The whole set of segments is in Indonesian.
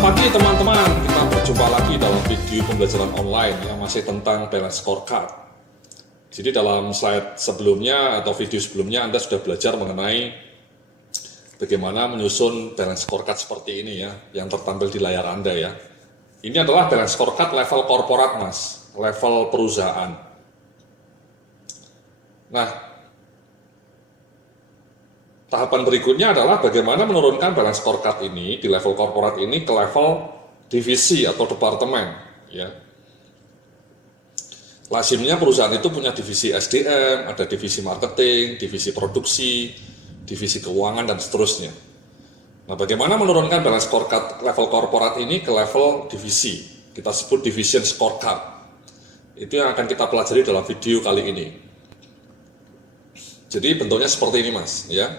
Selamat pagi teman-teman, kita berjumpa lagi dalam video pembelajaran online yang masih tentang balance scorecard. Jadi dalam slide sebelumnya atau video sebelumnya Anda sudah belajar mengenai bagaimana menyusun balance scorecard seperti ini ya, yang tertampil di layar Anda ya. Ini adalah balance scorecard level korporat mas, level perusahaan. Nah, tahapan berikutnya adalah bagaimana menurunkan balance scorecard ini di level korporat ini ke level divisi atau departemen. Ya. Lazimnya perusahaan itu punya divisi SDM, ada divisi marketing, divisi produksi, divisi keuangan, dan seterusnya. Nah, bagaimana menurunkan balance scorecard level korporat ini ke level divisi? Kita sebut division scorecard. Itu yang akan kita pelajari dalam video kali ini. Jadi bentuknya seperti ini mas, ya.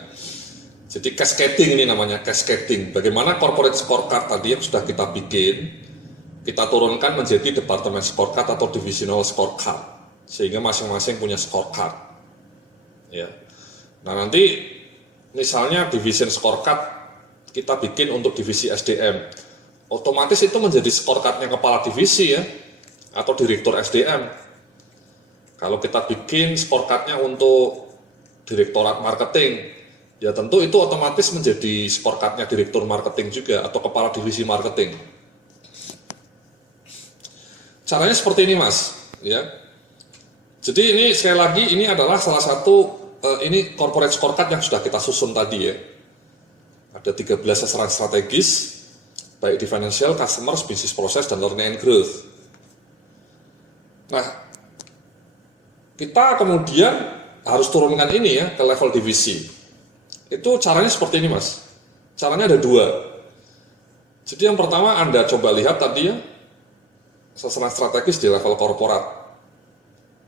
Jadi cascading ini namanya, cascading. Bagaimana corporate scorecard tadi yang sudah kita bikin, kita turunkan menjadi departemen scorecard atau divisional scorecard, sehingga masing-masing punya scorecard. Ya. Nah nanti misalnya division scorecard kita bikin untuk divisi SDM, otomatis itu menjadi scorecardnya kepala divisi ya, atau direktur SDM. Kalau kita bikin scorecardnya untuk direktorat marketing, ya tentu itu otomatis menjadi scorecardnya direktur marketing juga atau kepala divisi marketing. Caranya seperti ini mas, ya. Jadi ini sekali lagi ini adalah salah satu ini corporate scorecard yang sudah kita susun tadi ya. Ada 13 sasaran strategis, baik di financial, customers, business process, dan learning and growth. Nah, kita kemudian harus turunkan ini ya ke level divisi. Itu caranya seperti ini mas. Caranya ada dua. Jadi yang pertama Anda coba lihat tadi ya, sasaran strategis di level korporat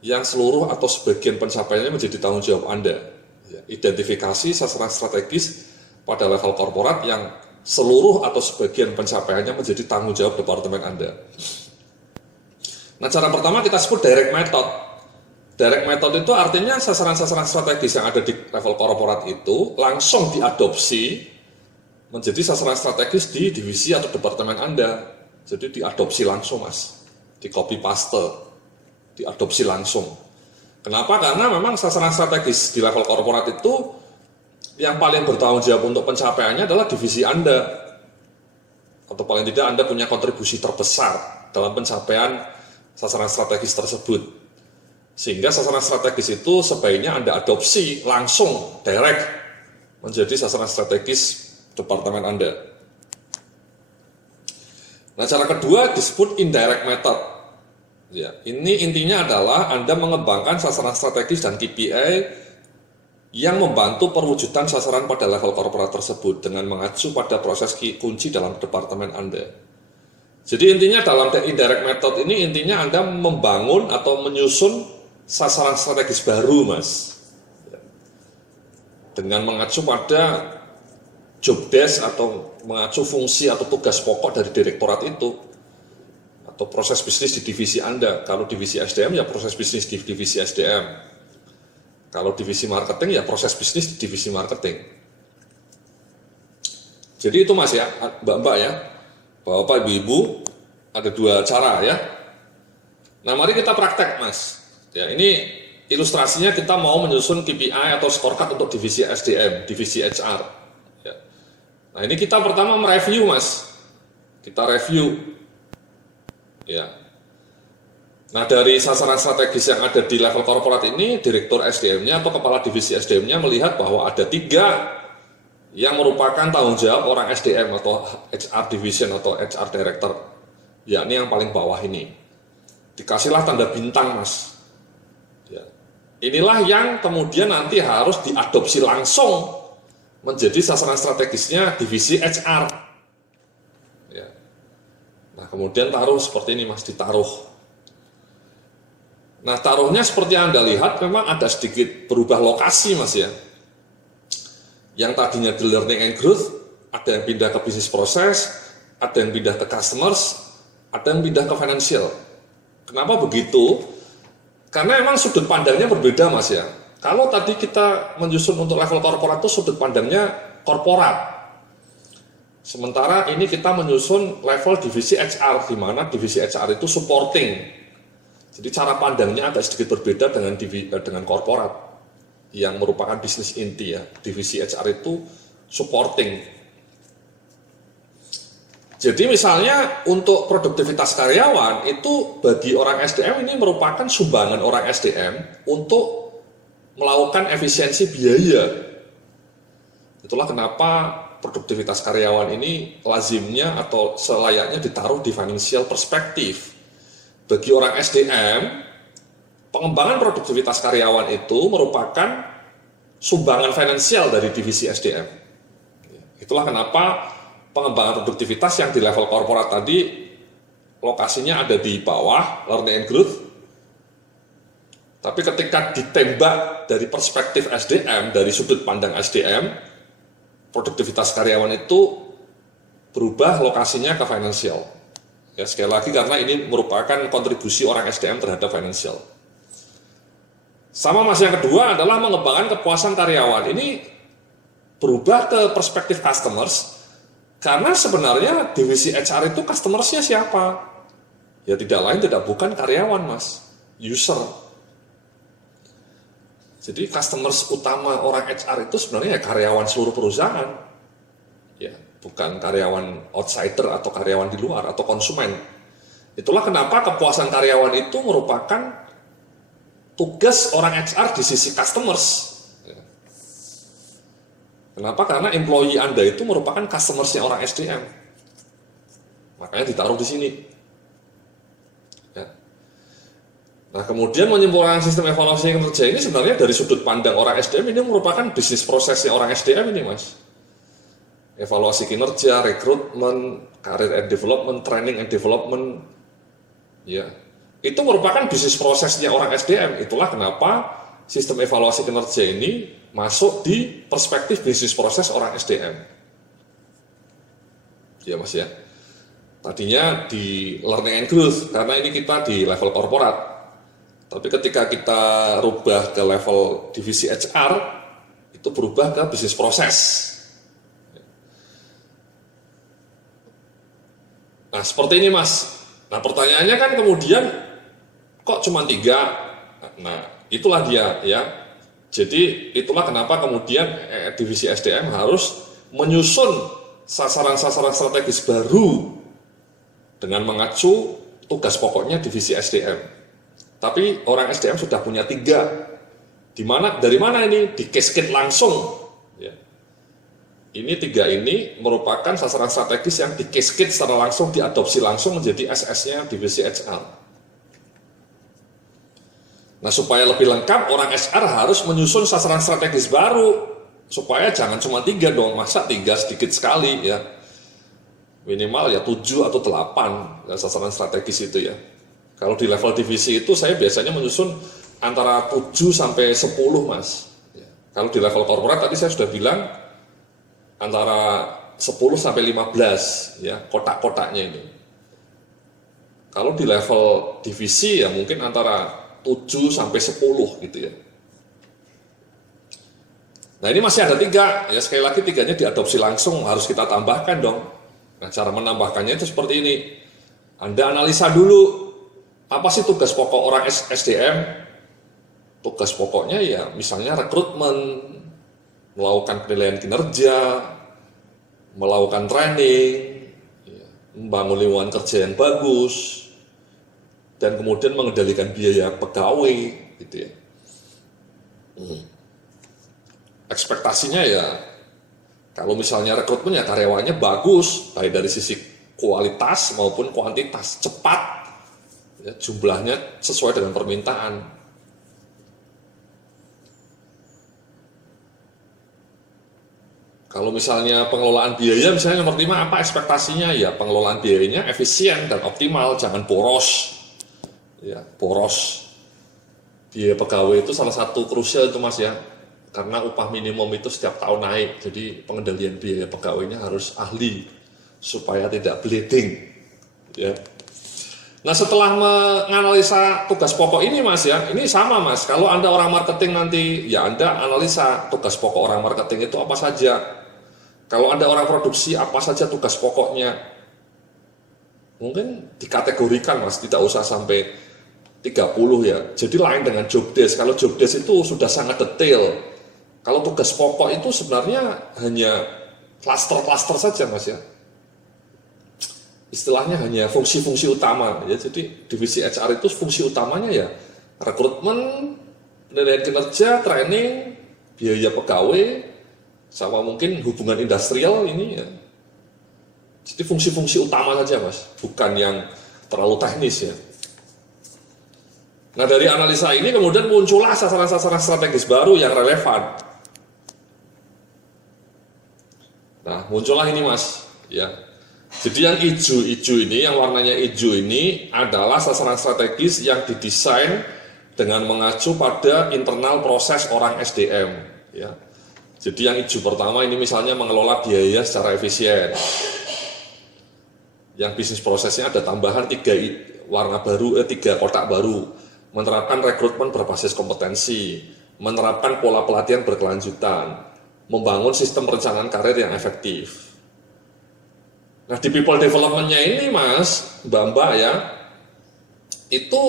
yang seluruh atau sebagian pencapaiannya menjadi tanggung jawab Anda. Identifikasi sasaran strategis pada level korporat yang seluruh atau sebagian pencapaiannya menjadi tanggung jawab departemen Anda. Nah cara pertama kita sebut direct method. Direct method itu artinya sasaran-sasaran strategis yang ada di level korporat itu langsung diadopsi menjadi sasaran strategis di divisi atau departemen Anda. Jadi diadopsi langsung mas, di copy paste, diadopsi langsung. Kenapa? Karena memang sasaran strategis di level korporat itu yang paling bertanggung jawab untuk pencapaiannya adalah divisi Anda. Atau paling tidak Anda punya kontribusi terbesar dalam pencapaian sasaran strategis tersebut. Sehingga sasaran strategis itu sebaiknya Anda adopsi langsung, direct, menjadi sasaran strategis departemen Anda. Nah, cara kedua disebut indirect method. Ya, ini intinya adalah Anda mengembangkan sasaran strategis dan KPI yang membantu perwujudan sasaran pada level korporat tersebut dengan mengacu pada proses kunci dalam departemen Anda. Jadi intinya dalam indirect method ini intinya Anda membangun atau menyusun sasaran strategis baru mas, dengan mengacu pada job desk atau mengacu fungsi atau tugas pokok dari direktorat itu atau proses bisnis di divisi Anda. Kalau divisi SDM ya proses bisnis di divisi SDM, kalau divisi marketing ya proses bisnis di divisi marketing. Jadi itu mas ya, mbak-mbak ya, bapak ibu-ibu, ada dua cara ya. Nah mari kita praktek mas. Ya, ini ilustrasinya kita mau menyusun KPI atau scorecard untuk divisi SDM, divisi HR. Ya. Nah ini kita pertama mereview mas, kita review. Ya. Nah dari sasaran strategis yang ada di level korporat ini, direktur SDM-nya atau kepala divisi SDM-nya melihat bahwa ada 3 yang merupakan tanggung jawab orang SDM atau HR division atau HR director, yakni yang paling bawah ini. Dikasihlah tanda bintang mas. Ya. Inilah yang kemudian nanti harus diadopsi langsung menjadi sasaran strategisnya divisi HR. Ya. Nah kemudian taruh seperti ini mas, ditaruh. Nah taruhnya seperti yang Anda lihat memang ada sedikit berubah lokasi mas ya. Yang tadinya di learning and growth, ada yang pindah ke bisnis proses, ada yang pindah ke customers, ada yang pindah ke financial. Kenapa begitu? Karena memang sudut pandangnya berbeda mas ya. Kalau tadi kita menyusun untuk level korporat itu sudut pandangnya korporat. Sementara ini kita menyusun level divisi HR, di mana divisi HR itu supporting. Jadi cara pandangnya agak sedikit berbeda dengan korporat yang merupakan bisnis inti ya. Divisi HR itu supporting. Jadi misalnya untuk produktivitas karyawan itu bagi orang SDM ini merupakan sumbangan orang SDM untuk melakukan efisiensi biaya. Itulah kenapa produktivitas karyawan ini lazimnya atau selayaknya ditaruh di financial perspektif. Bagi orang SDM, pengembangan produktivitas karyawan itu merupakan sumbangan finansial dari divisi SDM. Itulah kenapa pengembangan produktivitas yang di level korporat tadi lokasinya ada di bawah learning and growth. Tapi ketika ditembak dari perspektif SDM, dari sudut pandang SDM, produktivitas karyawan itu berubah lokasinya ke finansial. Ya, sekali lagi karena ini merupakan kontribusi orang SDM terhadap finansial. Sama mas, yang kedua adalah mengembangkan kepuasan karyawan. Ini berubah ke perspektif customers, karena sebenarnya divisi HR itu customersnya siapa? Ya tidak lain tidak bukan karyawan mas, user. Jadi customers utama orang HR itu sebenarnya ya karyawan seluruh perusahaan, ya bukan karyawan outsider atau karyawan di luar atau konsumen. Itulah kenapa kepuasan karyawan itu merupakan tugas orang HR di sisi customers. Kenapa? Karena employee Anda itu merupakan customersnya orang SDM, makanya ditaruh di sini. Nah, kemudian menyimpulkan sistem evaluasi kinerja ini sebenarnya dari sudut pandang orang SDM ini merupakan bisnis prosesnya orang SDM ini, mas. Evaluasi kinerja, rekrutmen, career and development, training and development, ya, itu merupakan bisnis prosesnya orang SDM. Itulah kenapa sistem evaluasi kinerja ini masuk di perspektif bisnis proses orang SDM. Ya, mas ya. Tadinya di learning and growth, karena ini kita di level korporat. Tapi ketika kita rubah ke level divisi HR, itu berubah ke bisnis proses. Nah, seperti ini mas. Nah, pertanyaannya kan kemudian, kok cuma 3? Nah, itulah dia ya. Jadi, itulah kenapa kemudian divisi SDM harus menyusun sasaran-sasaran strategis baru dengan mengacu tugas pokoknya divisi SDM. Tapi orang SDM sudah punya 3. Dari mana ini? Di cascade langsung. Ya. Ini 3 ini merupakan sasaran strategis yang di cascade secara langsung, diadopsi langsung menjadi SS-nya divisi HR. Nah, supaya lebih lengkap, orang HR harus menyusun sasaran strategis baru. Supaya jangan cuma 3 dong, masa 3 sedikit sekali ya. Minimal ya 7 atau 8 ya, sasaran strategis itu ya. Kalau di level divisi itu saya biasanya menyusun antara 7 sampai 10 mas. Ya. Kalau di level korporat tadi saya sudah bilang antara 10 sampai 15 ya kotak-kotaknya ini. Kalau di level divisi ya mungkin antara 7 sampai 10 gitu ya. Nah, ini masih ada 3 ya, sekali lagi 3-nya diadopsi langsung, harus kita tambahkan dong. Nah, cara menambahkannya itu seperti ini. Anda analisa dulu, apa sih tugas pokok orang SDM? Tugas pokoknya ya misalnya rekrutmen, melakukan penilaian kinerja, melakukan training, ya, membangun lingkungan kerja yang bagus, dan kemudian mengendalikan biaya pegawai, gitu ya. Ekspektasinya ya, kalau misalnya rekrutmen ya karyawannya bagus, baik dari sisi kualitas maupun kuantitas, cepat. Ya, jumlahnya sesuai dengan permintaan. Kalau misalnya pengelolaan biaya, misalnya nomor 5, apa ekspektasinya? Ya, pengelolaan biayanya efisien dan optimal, jangan boros. Ya, boros. Biaya pegawai itu salah satu krusial itu mas ya, karena upah minimum itu setiap tahun naik, jadi pengendalian biaya pegawainya harus ahli supaya tidak bleeding. Ya. Nah, setelah menganalisa tugas pokok ini mas ya, ini sama mas, kalau Anda orang marketing nanti, ya Anda analisa tugas pokok orang marketing itu apa saja. Kalau Anda orang produksi, apa saja tugas pokoknya? Mungkin dikategorikan Mas, tidak usah sampai 30 ya. Jadi lain dengan job desk. Kalau job desk itu sudah sangat detail. Kalau tugas pokok itu sebenarnya hanya klaster-klaster saja Mas ya. Istilahnya hanya fungsi-fungsi utama ya. Jadi divisi HR itu fungsi utamanya ya rekrutmen, penilaian kinerja, training, biaya pegawai, sama mungkin hubungan industrial ini ya. Jadi fungsi-fungsi utama saja Mas, bukan yang terlalu teknis ya. Nah dari analisa ini kemudian muncullah sasaran-sasaran strategis baru yang relevan. Nah muncullah ini Mas ya. Jadi yang hijau-hijau ini, yang warnanya hijau ini adalah sasaran strategis yang didesain dengan mengacu pada internal proses orang SDM. Ya. Jadi yang hijau pertama ini misalnya mengelola biaya secara efisien. Yang bisnis prosesnya ada tambahan 3 warna baru, 3 kotak baru. Menerapkan rekrutmen berbasis kompetensi, menerapkan pola pelatihan berkelanjutan, membangun sistem perencanaan karir yang efektif. Nah di people development-nya ini Mas, Mbak ya, itu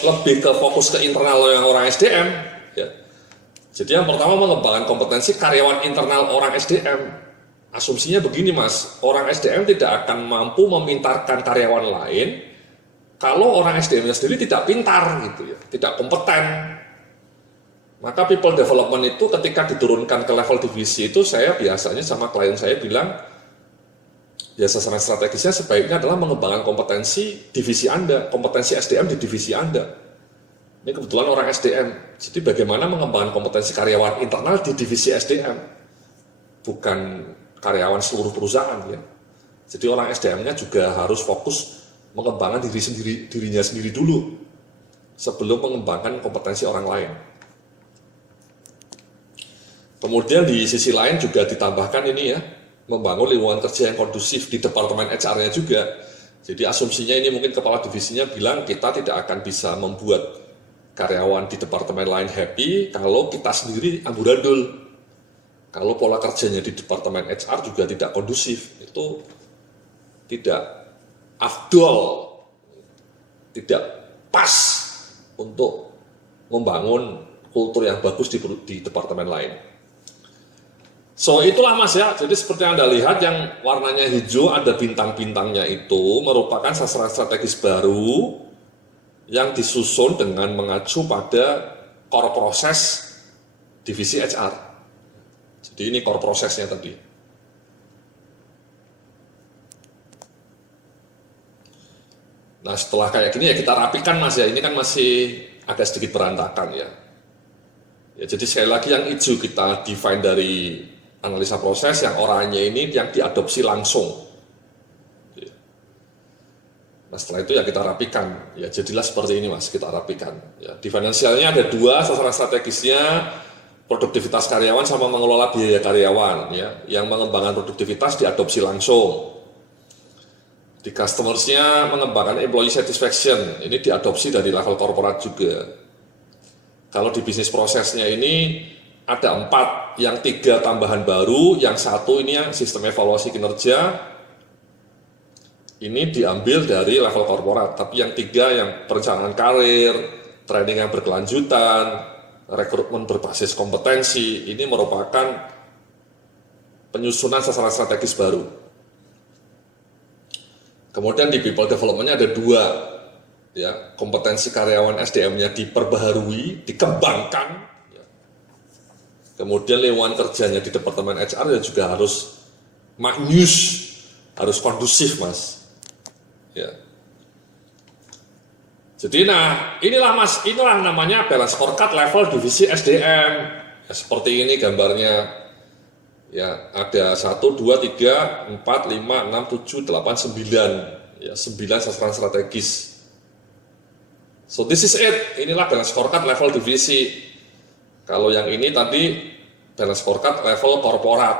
lebih ke fokus ke internal yang orang SDM. Ya. Jadi yang pertama mengembangkan kompetensi karyawan internal orang SDM. Asumsinya begini Mas, orang SDM tidak akan mampu memintarkan karyawan lain kalau orang SDM-nya sendiri tidak pintar gitu ya, tidak kompeten. Maka people development itu ketika diturunkan ke level divisi itu saya biasanya sama klien saya bilang, ya sasaran strategisnya sebaiknya adalah mengembangkan kompetensi divisi Anda, kompetensi SDM di divisi Anda. Ini kebetulan orang SDM, jadi bagaimana mengembangkan kompetensi karyawan internal di divisi SDM, bukan karyawan seluruh perusahaan ya. Jadi orang SDM-nya juga harus fokus mengembangkan dirinya sendiri dulu, sebelum mengembangkan kompetensi orang lain. Kemudian di sisi lain juga ditambahkan ini ya, membangun lingkungan kerja yang kondusif di departemen HR-nya juga. Jadi asumsinya ini mungkin kepala divisinya bilang kita tidak akan bisa membuat karyawan di departemen lain happy kalau kita sendiri amburadul. Kalau pola kerjanya di departemen HR juga tidak kondusif, itu tidak afdol, tidak pas untuk membangun kultur yang bagus di departemen lain. So itulah Mas ya, jadi seperti Anda lihat yang warnanya hijau ada bintang-bintangnya itu merupakan sasaran strategis baru yang disusun dengan mengacu pada core proses divisi HR. Jadi ini core prosesnya tadi. Nah setelah kayak gini ya kita rapikan Mas ya, ini kan masih agak sedikit berantakan ya. Ya jadi sekali lagi yang hijau kita define dari analisa proses, yang oranye ini yang diadopsi langsung. Nah setelah itu ya kita rapikan, ya jadilah seperti ini Mas, kita rapikan. Ya, di finansialnya ada 2 sasaran strategisnya, produktivitas karyawan sama mengelola biaya karyawan. Ya, yang mengembangkan produktivitas diadopsi langsung. Di customersnya mengembangkan employee satisfaction, ini diadopsi dari level korporat juga. Kalau di bisnis prosesnya ini ada 4, yang 3 tambahan baru, yang 1 ini yang sistem evaluasi kinerja, ini diambil dari level korporat, tapi yang 3 yang perencanaan karir, training yang berkelanjutan, rekrutmen berbasis kompetensi, ini merupakan penyusunan sasaran strategis baru. Kemudian di people development-nya ada 2, ya, kompetensi karyawan SDM-nya diperbaharui, dikembangkan. Kemudian lingkungan kerjanya di departemen HR ya juga harus maknyus, harus kondusif Mas. Ya. Jadi nah inilah Mas, inilah namanya balance scorecard level divisi SDM. Ya, seperti ini gambarnya. Ya ada 1, 2, 3, 4, 5, 6, 7, 8, 9. Ya 9 sasaran strategis. So this is it. Inilah balance scorecard level divisi. Kalau yang ini tadi balance scorecard level korporat.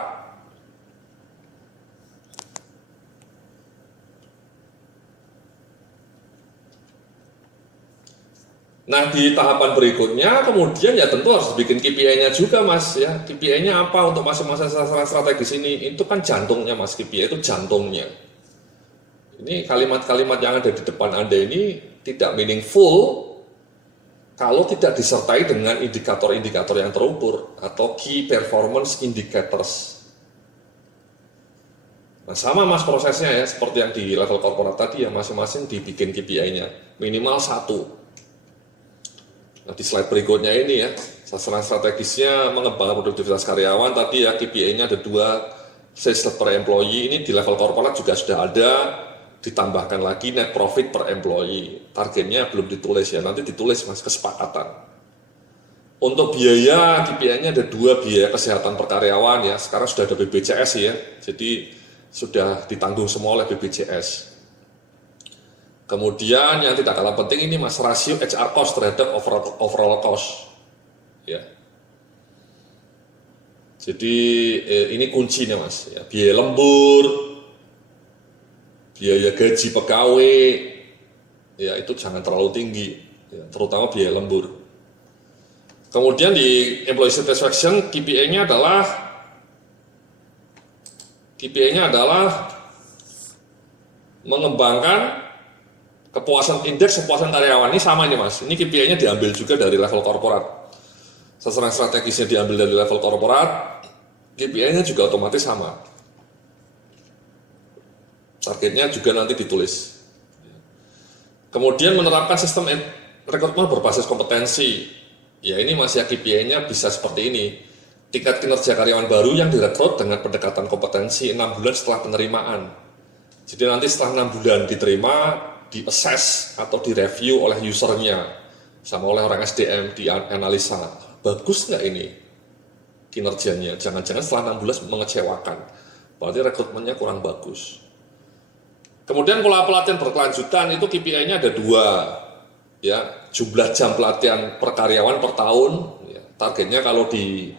Nah, di tahapan berikutnya kemudian ya tentu harus bikin KPI-nya juga Mas ya. KPI-nya apa untuk masing-masing sasaran strategis ini? Itu kan jantungnya Mas, KPI itu jantungnya. Ini kalimat-kalimat yang ada di depan Anda ini tidak meaningful kalau tidak disertai dengan indikator-indikator yang terukur atau key performance indicators. Nah, sama Mas prosesnya ya, seperti yang di level korporat tadi ya, masing-masing dibikin KPI-nya minimal 1. Nah, di slide berikutnya ini ya, sasaran strategisnya mengembangkan produktivitas karyawan. Tadi ya, KPI-nya ada 2, sales per employee. Ini di level korporat juga sudah ada, ditambahkan lagi net profit per employee. Targetnya belum ditulis ya, nanti ditulis Mas, kesepakatan. Untuk biaya, KPI-nya ada 2, biaya kesehatan per karyawan ya. Sekarang sudah ada BPJS ya, jadi sudah ditanggung semua oleh BPJS. Kemudian yang tidak kalah penting ini Mas, rasio HR cost terhadap overall cost. Ya. Jadi ini kuncinya Mas. Ya. Biaya lembur, biaya gaji pegawai, ya itu jangan terlalu tinggi, ya, terutama biaya lembur. Kemudian di employee satisfaction KPI-nya adalah mengembangkan kepuasan, indeks kepuasan karyawan. Ini sama ini Mas, ini KPI-nya diambil juga dari level korporat. Sasaran strategisnya diambil dari level korporat, KPI-nya juga otomatis sama. Targetnya juga nanti ditulis. Kemudian menerapkan sistem rekrutmen berbasis kompetensi. Ya ini Mas ya, KPI-nya bisa seperti ini. Tingkat kinerja karyawan baru yang direkrut dengan pendekatan kompetensi 6 bulan setelah penerimaan. Jadi nanti setelah 6 bulan diterima, di-assess atau direview oleh usernya sama oleh orang SDM, dianalisa bagus nggak ini kinerjanya, jangan-jangan setelah 6 bulan mengecewakan, berarti rekrutmennya kurang bagus. Kemudian pola pelatihan berkelanjutan itu KPI-nya ada 2 ya, jumlah jam pelatihan per karyawan per tahun ya. Targetnya kalau di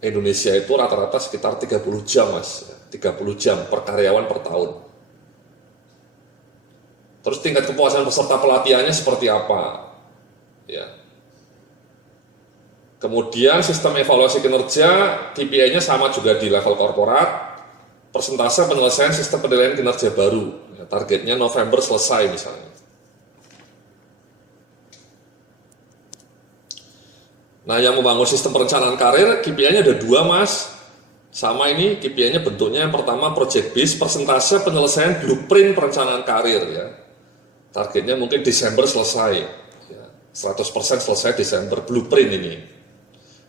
Indonesia itu rata-rata sekitar 30 jam Mas, 30 jam per karyawan per tahun. Terus tingkat kepuasan peserta pelatihannya seperti apa? Ya. Kemudian sistem evaluasi kinerja, KPI-nya sama juga di level korporat. Persentase penyelesaian sistem penilaian kinerja baru. Ya, targetnya November selesai misalnya. Nah, yang membangun sistem perencanaan karir, KPI-nya ada 2 Mas. Sama ini KPI-nya bentuknya yang pertama project based, persentase penyelesaian blueprint perencanaan karir ya. Targetnya mungkin Desember selesai, ya, 100% selesai Desember blueprint ini.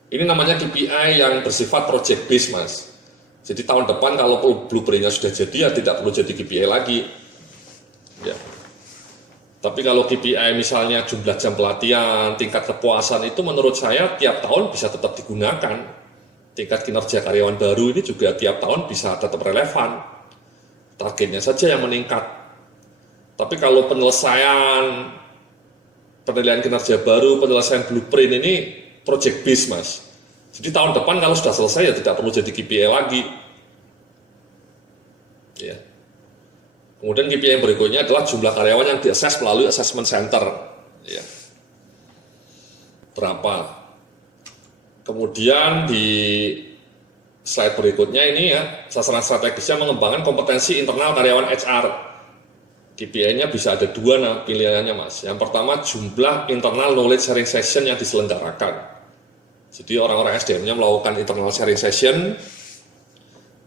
Ini namanya KPI yang bersifat project based Mas. Jadi tahun depan kalau blueprintnya sudah jadi ya tidak perlu jadi KPI lagi. Ya. Tapi kalau KPI misalnya jumlah jam pelatihan, tingkat kepuasan itu menurut saya tiap tahun bisa tetap digunakan. Tingkat kinerja karyawan baru ini juga tiap tahun bisa tetap relevan. Targetnya saja yang meningkat. Tapi kalau penyelesaian penilaian kinerja baru, penyelesaian blueprint ini project based Mas. Jadi tahun depan kalau sudah selesai ya tidak perlu jadi KPI lagi. Ya. Kemudian KPI yang berikutnya adalah jumlah karyawan yang diakses melalui assessment center. Ya. Berapa? Kemudian di slide berikutnya ini ya, sasaran strategisnya mengembangkan kompetensi internal karyawan HR. KPI-nya bisa ada 2 pilihannya Mas. Yang pertama jumlah internal knowledge sharing session yang diselenggarakan. Jadi orang-orang SDM-nya melakukan internal sharing session.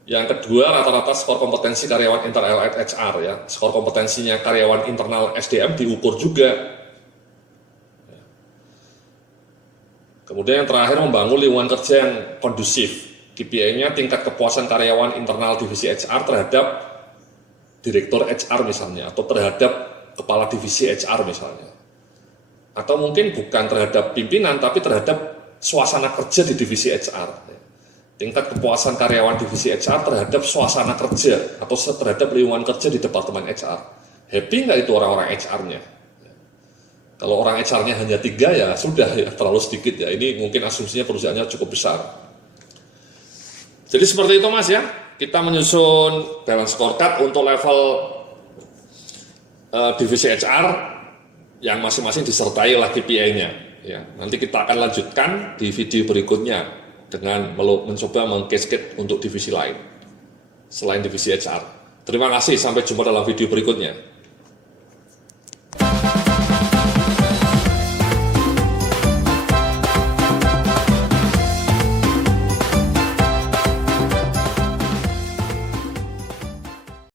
Yang kedua rata-rata skor kompetensi karyawan internal HR ya. Skor kompetensinya karyawan internal SDM diukur juga. Kemudian yang terakhir membangun lingkungan kerja yang kondusif. KPI-nya tingkat kepuasan karyawan internal divisi HR terhadap direktur HR misalnya, atau terhadap kepala divisi HR misalnya. Atau mungkin bukan terhadap pimpinan, tapi terhadap suasana kerja di divisi HR. Tingkat kepuasan karyawan divisi HR terhadap suasana kerja, atau terhadap lingkungan kerja di departemen HR. Happy nggak itu orang-orang HR-nya? Kalau orang HR-nya hanya 3 ya sudah ya, terlalu sedikit ya. Ini mungkin asumsinya perusahaannya cukup besar. Jadi seperti itu Mas ya. Kita menyusun balance scorecard untuk level divisi HR. yang masing-masing disertai oleh KPI-nya. Ya, nanti kita akan lanjutkan di video berikutnya dengan mencoba meng-cascade untuk divisi lain selain divisi HR. Terima kasih, sampai jumpa dalam video berikutnya.